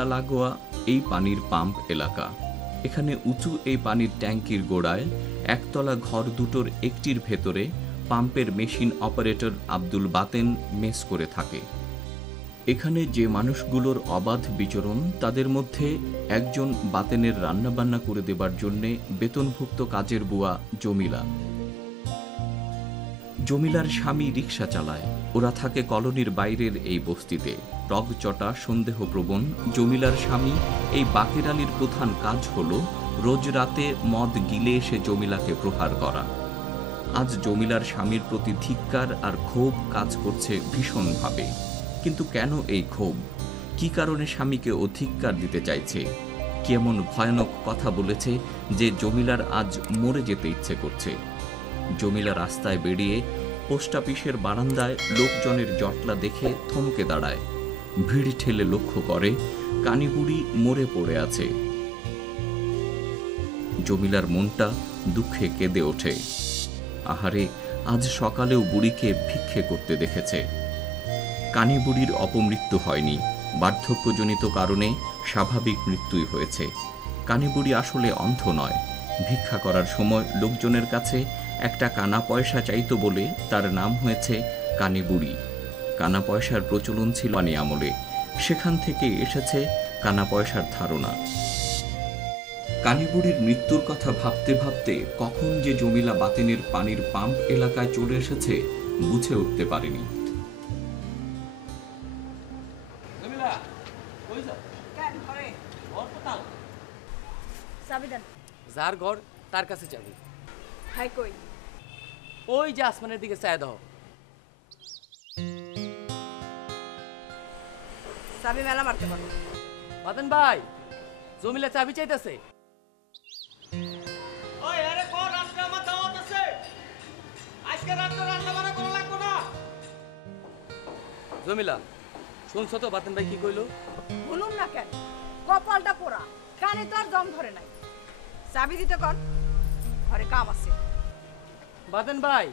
রাস্তা লাগোয়া এই পানির পাম্প এলাকা। এখানে উঁচু এই পানির ট্যাঙ্কির গোড়ায় একতলা ঘর দুটোর একটির ভেতরে পাম্পের machine operator Abdul Baten mess করে থাকে। এখানে যে মানুষগুলোর অবাধ বিচরণ, তাদের মধ্যে একজন বাতেনের রান্নাবান্না করে দেবার জন্যে বেতনভুক্ত কাজের বুয়া জমিলা। জমিলার স্বামী রিকশা চালায়। ওরা থাকে কলোনির বাইরের এই বস্তিতে। রগচটা সন্দেহপ্রবণ জমিলার স্বামী এই বাকের আলীর প্রধান কাজ হল রোজ রাতে মদ গিলে এসে জমিলাকে প্রহার করা। আজ জমিলার স্বামীর প্রতি ধিক্কার আর ক্ষোভ কাজ করছে ভীষণভাবে। কিন্তু কেন এই ক্ষোভ? কি কারণে স্বামীকে ও ধিক্কার দিতে চাইছে? কি এমন ভয়ানক কথা বলেছে যে জমিলার আজ মরে যেতে ইচ্ছে করছে? জমিলা রাস্তায় বেরিয়ে পোস্ট অফিসের বারান্দায় লোকজনের জটলা দেখে থমকে দাঁড়ায়। ভিড় ঠেলে লক্ষ্য করে কানিবুড়ি মরে পড়ে আছে। জমিলার মনটা দুঃখে কেঁদে ওঠে। আহারে, আজ সকালেও বুড়িকে ভিক্ষে করতে দেখেছে। কানিবুড়ির অপমৃত্যু হয়নি, বার্ধক্যজনিত কারণে স্বাভাবিক মৃত্যুই হয়েছে। কানিবুড়ি আসলে অন্ধ নয়। ভিক্ষা করার সময় লোকজনের কাছে একটা কানা পয়সা চাইতো বলে তার নাম হয়েছে কানিবুড়ি। কানা পয়সার প্রচলন ছিল পানি আমলে, সেখান থেকে এসেছে কানা পয়সার ধারণা। কানিবুড়ির মৃত্যুর কথা ভাবতে ভাবতে কখন যে জমিলা বাতেনের পানির পাম্প এলাকায় চলে এসেছে বুঝে উঠতে পারেনি। যার ঘর তার কাছে যাবি। হাই কই? ওই যে আসমানের দিকে চায় দাও। চাবি মেলা মারতে পারো। বাতেন ভাই, জমিলা চাবি চাইতেছে। ওই আরে কোন রাতে আমার দাওয়াত আছে? আজকে রাতে রান্না বান্না করা লাগবে না। জমিলা, শুনছো তো বাতেন ভাই কি কইলো? বলুন না কেন, কপালটা পোড়া, কানে তো আর দম ধরে নাই। চাবি দিতে কর, ঘরে কাম আছে। বাতেন ভাই,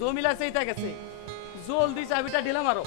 জমিলা চাইতে গেছে, জলদি চাবিটা ঢিলা মারো।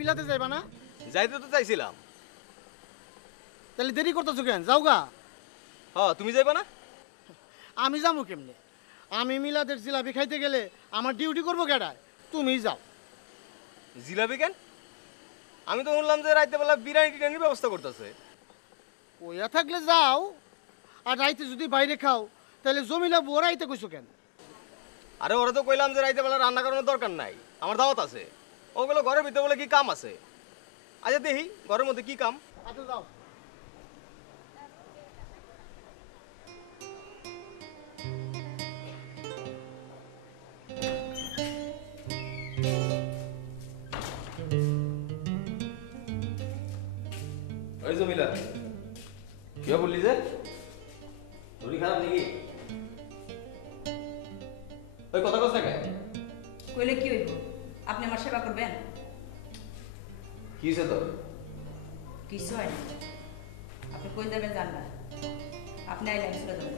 মিলাতে যাইবা না? যাইতে তো চাইছিলাম। তাহলে দেরি করতেছো কেন? যাও গা। হ্যাঁ, তুমি যাইবা না? আমি যাবো কেমনে? আমি মিলাদের জিলাপি খাইতে গেলে আমার ডিউটি করবো কেডায়? তুমি যাও। জিলাপি কেন? আমি তো শুনলাম যে রাইতে বেলা বিরিয়ানি টিরিয়ানির ব্যবস্থা করতেছে। ওইয়া থাকলে যাও, আর রাইতে যদি বাইরে খাও তাহলে জমিলা বউ রাইতে কইছো কেন? আরে ওরা তো কইলাম যে রাইতে বেলা রান্না করানোর দরকার নাই, আমার দাওয়াত আছে। ওগুলো ঘরের ভিতরে বলে কি কাম আছে? আচ্ছা দেখি ঘরের মধ্যে কি কাম। আচ্ছা যাও। ওই জমিলা, কি বললি যে শরীর খারাপ নাকি? ওই কথা কস না কেন? কইলে কি হইব? আপনি আমার সেবা করবেন? কি হয়েছে তোর? কিছু হয় না। আপনি কই যাবেন জান না, আপনি আইলে আমি চলে যাবেন।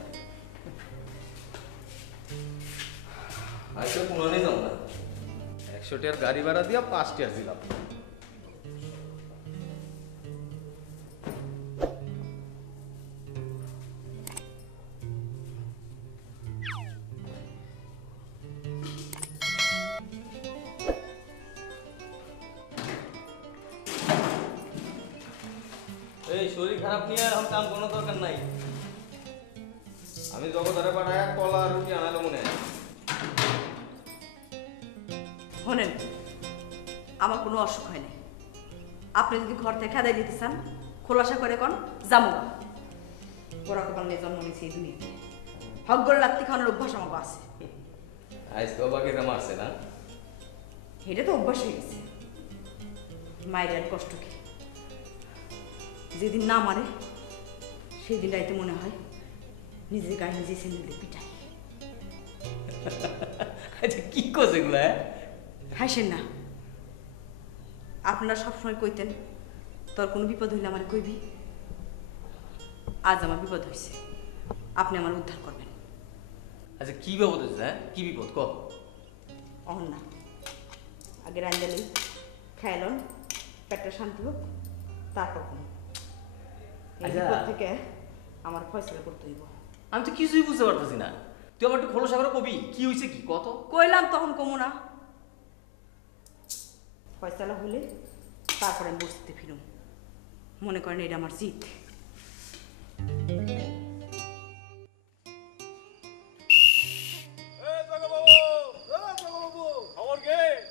আজকে পুরানি যাও না, 100 টাকার গাড়ি ভাড়া দিয়া 5 টাকা দিলাম। শরীর খারাপ নিয়ে এখন কাম কোনো দরকার নাই। আমি জগৎরে পাঠায় কলা আর রুটি আনালো মনে হয়। শোনেন, আমার কোনো অসুখ হয় না। আপনি যদি ঘর থেকে খেদাই দিতে চান, খোলাসা করে কন জামু। ওরা কপাল নিয়ে জন্ম নিয়েছে এই দুনিয়াতে। হক করে রাত্রি খাওয়ানোর অভ্যাস আমার আছে। আজ তো বাকিটা মারছে না? এটা তো অভ্যাস হয়ে গেছে। মায়ের আর কষ্ট কি, যেদিন না মারে সেদিন রাইতে মনে হয় নিজের গায়ে নিজে ছেলে পিটাই। আচ্ছা কি করছে এগুলা? হাসেন না, আপনারা সবসময় কইতেন তোর কোনো বিপদ হইলে আমার কইবি। আজ আমার বিপদ হয়েছে, আপনি আমার উদ্ধার করবেন। আচ্ছা কি বিপদ হয়েছে? কি বিপদ ক? অহন না, আগে রান্দালি খাইলন, পেটটা শান্তি হোক, তারপর কোন বিপদ থেকে আমার ফয়সলা করতে হইব। আমি তো কিছুই বুঝতে পারতেছি না। তুই আমার একটু খোলসা করে কবি কি হয়েছে কি কত? কইলাম তখন কমু না, ফয়সলা হলে তারপরে আমি বসতে ফিরুম। মনে করেন এটা আমার জিত।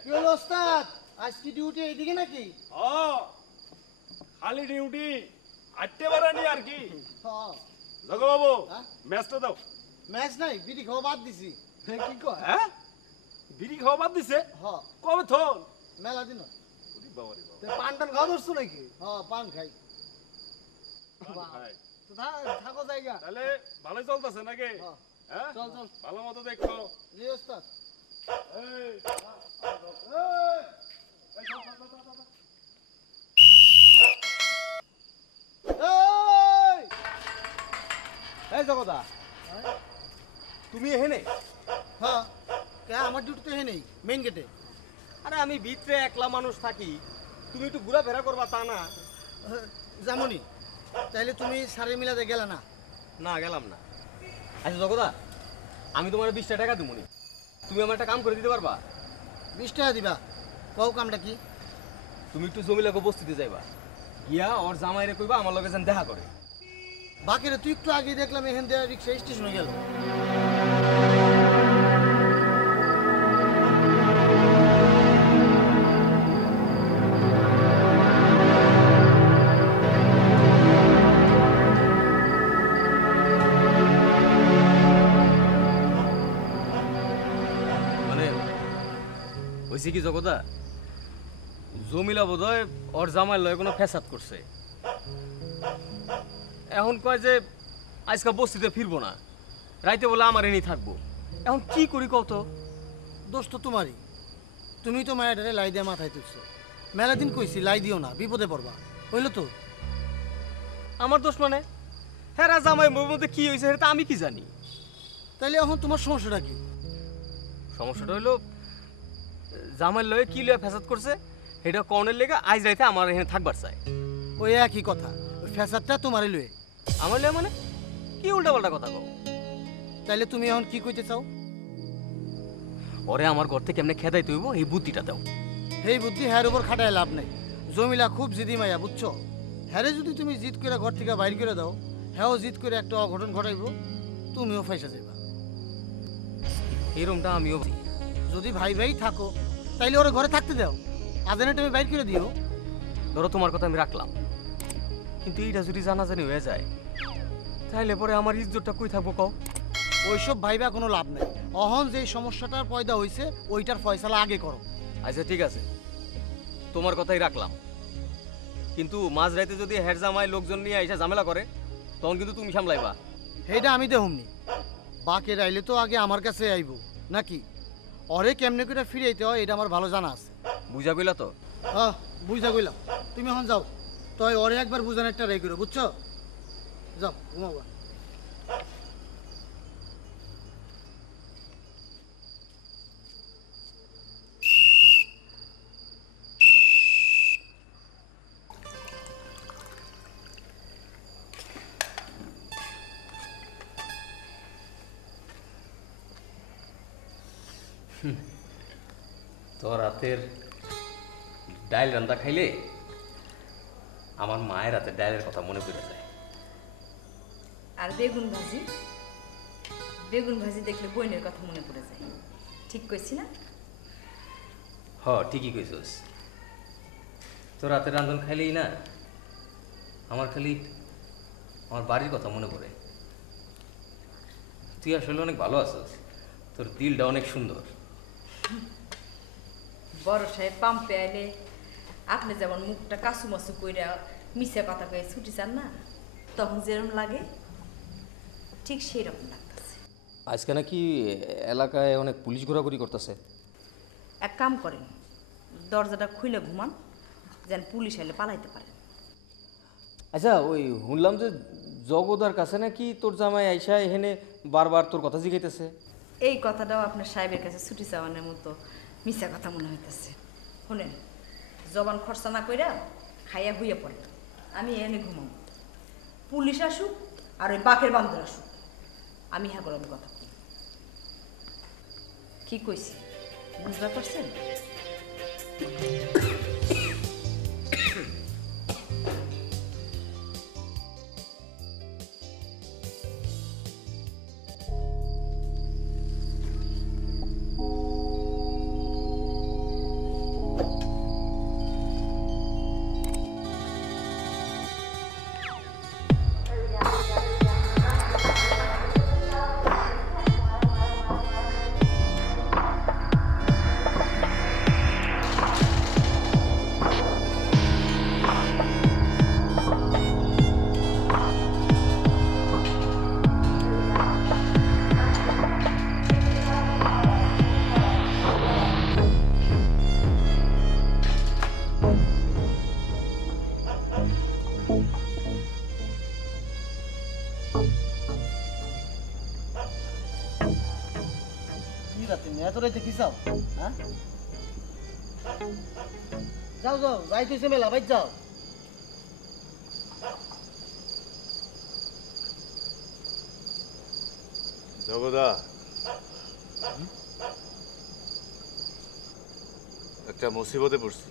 কি হলো ওস্তাদ, আজ কি ডিউটি এইদিকে নাকি? খালি ডিউটি আটতে পারানি আর কি। হ্যাঁ। জগো বাবু হ্যাঁ? ম্যাচটা দাও। ম্যাচ নাই, বিড়ি খাওয়া বাদ দিছি। কি কয়? হ্যাঁ বিড়ি খাওয়া বাদ দিছে? হ্যাঁ, কবে থন? মেলা দিন। ওরে বাবা রে বাবা। পান টান খাওয়া ধরছো নাকি? হ্যাঁ, পান খাই। হাই, তো থাকো জায়গা। তাহলে ভালোই চলতেছে নাকি? হ্যাঁ। হ্যাঁ চল, চল। ভালো মতো দেখো। জি ওস্তাদ। এই, এই! এই জগদা, তুমি এখানে? হ্যাঁ, কে আমার ডিউটি তো হে নেই, মেইন গেটে। আরে আমি ভিতরে একলা মানুষ থাকি, তুমি একটু ঘোরাফেরা করবা তা না? যেমনই, তাইলে তুমি সারে মিলাতে গেলে না? না গেলাম না। আচ্ছা জগদা, আমি তোমার 20 টাকা দেবো, তুমি আমার একটা কাম করে দিতে পারবা? 20 টাকা দিবা? কও কামটা কি? তুমি একটু জমিলাকে বস্তিতে যাইবা, গিয়া ওর জামাইরে কইবা আমার লগে যেন দেখা করে। বাকিরে তুই একটু আগে দেখলাম এখান দিয়ে রিক্সা স্টেশনে গেল। মানে হয়েছে কি জগদা, জমিলা বোধহয় ওর জামাইয়ের লগে কোনো ফ্যাসাদ করছে। এখন কয় যে আজকে বস্তিতে ফিরবো না, রাইতে বলে আমার এনেই থাকবো। এখন কি করি কত? দোষ তো তোমারই, তুমি তো মায়ের লাই দিয়ে মাথায় তুলছো। মেলা দিন কইছি লাই দিও না, বিপদে পড়বা। হইলো তো? আমার দোষ মানে? হ্যাঁ জামাই মধ্যে কি হয়েছে সেটা আমি কি জানি? তাইলে এখন তোমার সমস্যাটা কি? সমস্যাটা হইলো জামাইয়ের লগে কি লয়ে ফ্যাসাদ করছে সেটা কর্নের লেগে আজ রাইতে আমার এখানে থাকবার চাই। ওই একই কথা, ওই ফ্যাসাদটা তোমারই লয়ে। আমার লয়ে মানে কি উল্টাপাল্টা কথা কও? তাইলে তুমি এখন কি কইতে চাও? ওরে আমার ঘর থেকে কেমনে খেদাই তৈব এই বুদ্ধিটা দাও। এই বুদ্ধি হ্যার উপর খাটায় লাভ নাই। জমিলা খুব জিদি মাইয়া, বুঝছো? হ্যারে যদি তুমি জিদ করে ঘর থেকে বাইর করে দাও, হ্যাঁ জিদ করে একটা অঘটন ঘটাইব, তুমিও ফাইসা যাইবা। এরমটা আমিও বুঝি। যদি ভাই ভাই থাকো তাইলে ওরা ঘরে থাকতে দাও, আদানে তুমি বাইর করে দিও। ধরো তোমার কথা আমি রাখলাম, কিন্তু এইটা যদি জানাজানি হয়ে যায় তাহলে পরে আমার ইজ্জতটা কই থাকবো কও? ওইসব ভাইবা কোনো লাভ নাই। অহন যে সমস্যাটার পয়দা হইছে ওইটার ফয়সালা আগে করো। আচ্ছা ঠিক আছে, তোমার কথাই রাখলাম, কিন্তু মাঝ রাইতে যদি হেড জামাই লোকজন নিয়ে এসে ঝামেলা করে তখন কিন্তু তুমি সামলাইবা। সেইটা আমি দেহমনি। বাকের আইলে তো আগে আমার কাছে আইব নাকি? অরে কেমনে করে ফিরাইতে হয় এটা আমার ভালো জানা আছে। বুঝা গইলা তো? হ্যাঁ, বুঝা গইলাম। তুমি এখন যাও, তাই ওরে একবার বুঝানোর একটা রাই করো, বুঝছো? যাও ঘুমাবা। তো রাতের ডাইল রান্না খাইলে আমার মায়ের হাতে ডালের কথা মনে পড়ে যায়। আর বেগুন ভাজি, বেগুন ভাজি দেখলে বইনের কথা মনে পড়ে যায়। ঠিক কইছি না? ঠিকই কইছস। তোর রাতের রান্ধন খাইলেই না আমার খালি আমার বাড়ির কথা মনে পড়ে। তুই আসলে অনেক ভালো আছিস, তোর দিলটা অনেক সুন্দর। বড় সাহেব পাম্পে আইলে আপনি যেমন মুখটা কাসুমাসু কইরা মিশা কথা কয়ে ছুটি চান না, তখন যেরকম লাগে ঠিক সেই রকম লাগতেছে। আজকে নাকি এলাকায় অনেক পুলিশ ঘোরাঘুরি করতেছে। এক কাম করেন, দরজাটা খুলে ঘুমান, যেন পুলিশ এলে পালাইতে পারে। আচ্ছা, ওই শুনলাম যে জগদার কাছে নাকি তোর জামাই আইসা এখানে বারবার তোর কথা জিগাইতেছে। এই কথাটাও আপনার সাহেবের কাছে ছুটি চাওয়ানোর মতো মিশা কথা মনে হইতেছে। শোনেন, জবান খরচা না কইরা খাইয়া হইয়া পড়ে, আমি এনে ঘুমাবো। পুলিশ আসুক আর ওই বাঘের বান্দর আসুক, আমি হ্যাঁ করব কথা। কি কইছি বুঝতে পারছেন? যাও যাও, যাইতেছে মেলা, বাইর যাও। জগদা, একটা মুসিবতে পড়ছি।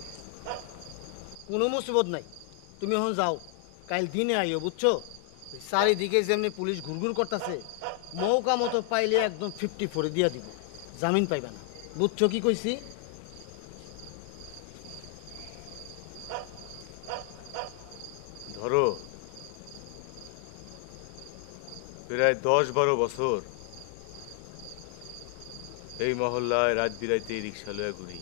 কোনো মুসিবত নাই, তুমি এখন যাও, কাল দিনে আইও, বুঝছো? চারিদিকে যেমনি পুলিশ ঘুরঘুর করতেছে, মৌকা মতো পাইলে একদম 54 দিয়া দিব, জামিন পাইবা না, বুঝছো কি কইছি? ধরো প্রায় 10-12 বছর এই মহল্লায় রাত বিরাইতে রিক্সা লয়ে ঘুরি,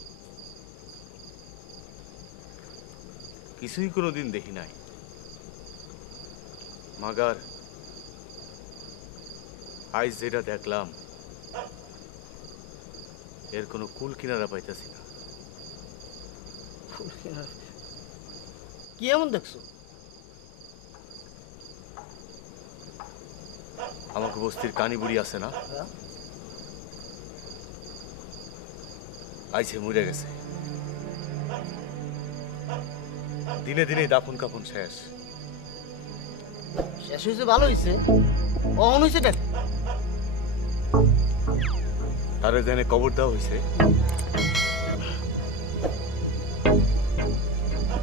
কিছুই কোনোদিন দেখি নাই। মাগার আজ যেটা দেখলাম এর কোনো কুল কিনারা পাইতাছি না। কি এমন দেখছো? আমাকে বস্তির কানি বুড়ি আছে না, আইছে মরে গেছে। দিনে দিনে দাফন কাফন শেষ। শেষ হয়েছে, ভালো হয়েছে, অন হয়েছে কেন? তারে জেনে কবর দেওয়া হয়েছে।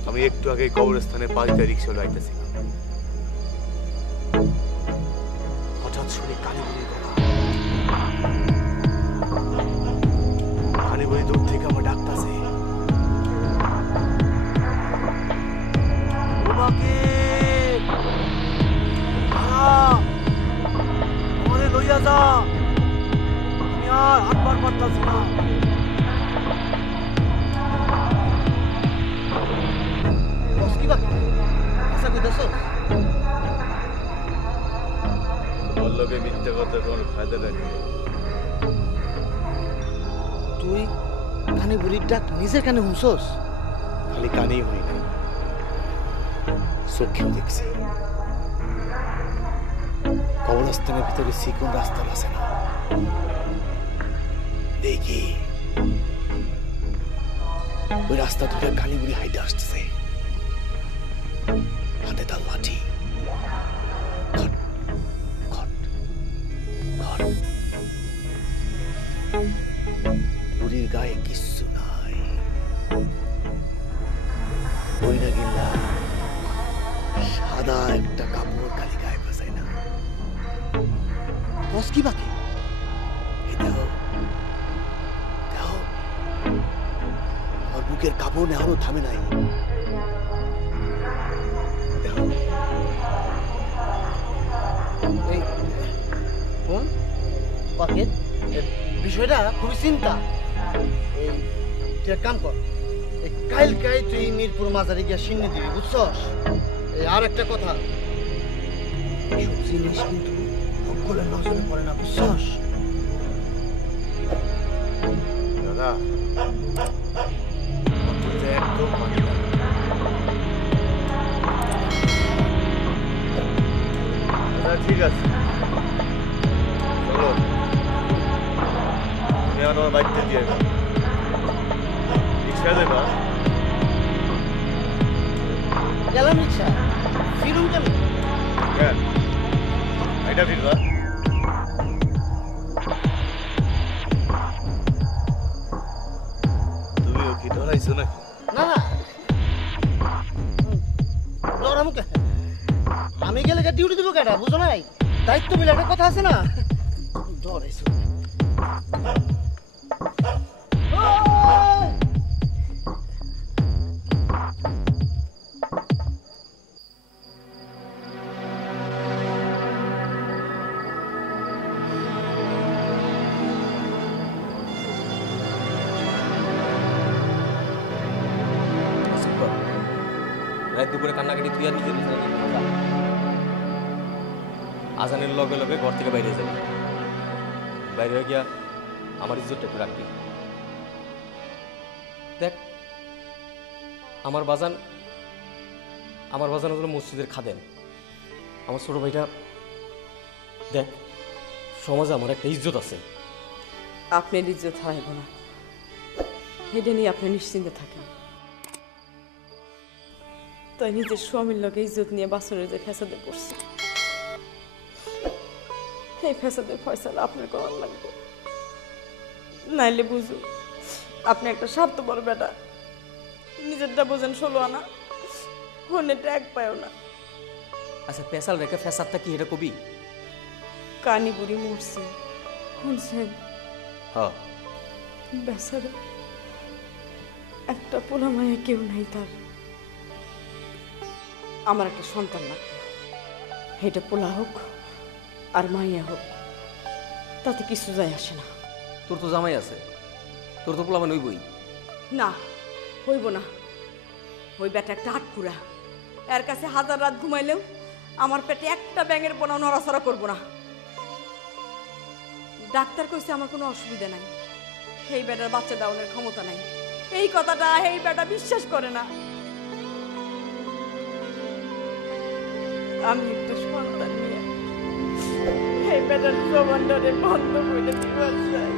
আমি একটু আগে কবরস্থানে 5টা রিক্সা লাইতেছি, হঠাৎ শুনে কালীবুড়ির কথা। কালীবুড়ি দূর থেকে আমার ডাকতাছে, আমারে লইয়া যা, আমি আর হাঁটবার পারতাছি না। কি বাকি আশা কইতাছো? বললোকে মিথ্যে কথা কোনো ফায়দা লাগে। তুই কানে বুড়ির ডাক নিজের কানে শুনছস? খালি কানেই হই নাই, চোখেও দেখছি। কবরস্থানের ভিতরে চিকন রাস্তা আছে না, দেখি ওই রাস্তা দুটো কালীবুড়ি হাইটে আসতেছে, হাতে তার লাঠি। খট খট খট। বুড়ির গায়ে কিচ্ছু নাই, বইরা গিল্লা বুকের কাঁপন এখনো থামে নাই। এই কোন পাকেট বিষয়টা খুবই চিন্তা। এই তুই এক কাম কর, এই কালকাই তুই মিরপুর মাজারে গিয়া সিন্নি দিবি, বুঝছস? এই আর একটা কথা, এইসব জিনিস কিন্তু সকলের নজরে পড়ে না, বুঝছস? দাদা একদম মানি না। ঠিক আছে চলো, তুমি আমার বাড়িতে দিয়ে রিক্সা দেবা। গেলাম রিক্সা, ফিরুন কেন? কেন এটা ফিরবা? তুমিও কি ধরাইছো নাকি? না না, ডরামু কে? আমি গেলে ডিউটি দিব কেটা, বুঝো নাই? দায়িত্ব বলে একটা কথা আছে না, ডরাইছো। রাত দুপুরে কান্নাকাটি তুই আর নিজের আজানের লগে লগে ঘর থেকে বাইরে যাবি। বাইরে হয়ে গিয়া আমার ইজ্জতটা একটু রাখবি। দেখ আমার বাজান হলো মসজিদের খাদেম। আমার ছোট ভাইটা দেখ, সমাজে আমার একটা ইজ্জত আছে। আপনার ইজ্জত হারাইব না, এটা নিয়ে আপনি নিশ্চিন্তে থাকেন। তাই নিজের স্বামীর লোকে ইজ্জত নিয়ে বাসনের যে ফ্যাসাদে পড়ছে, এই ফ্যাসাদের ফয়সালা আপনার করার লাগবে। নাইলে বুঝুন আপনি একটা স্বার্থপর বেটা, নিজেরটা বোঝেন 16 আনা, হনেটা এক পায়ও না। আচ্ছা পেশাল রেখে ফ্যাসাদটা কি এটা কবি? কানি বুড়ি মরছে শুনছেন? হ্যাঁ বেচারা একটা পোলা মায়ে কেউ নাই তার। আমার একটা সন্তান লাগবে, এটা পোলা হোক আর মাইয়া হোক, তাতে কিছু যায় আসে না। তোর তো জামাই আছে, তোর তো পোলামান হইবই। না হইব না, ওই বেটা একটা আটকুরা, এর কাছে 1000 রাত ঘুমাইলেও আমার পেটে একটা ব্যাঙের পোনা নড়াচড়া করবো না। ডাক্তার কইছে আমার কোনো অসুবিধা নাই, এই বেটার বাচ্চা দেওয়ানোর ক্ষমতা নাই। এই কথাটা এই বেটা বিশ্বাস করে না। আমি একটা সন্তান নিয়ে এই বেটার জবানটারে বন্ধ করে দিবার চাই।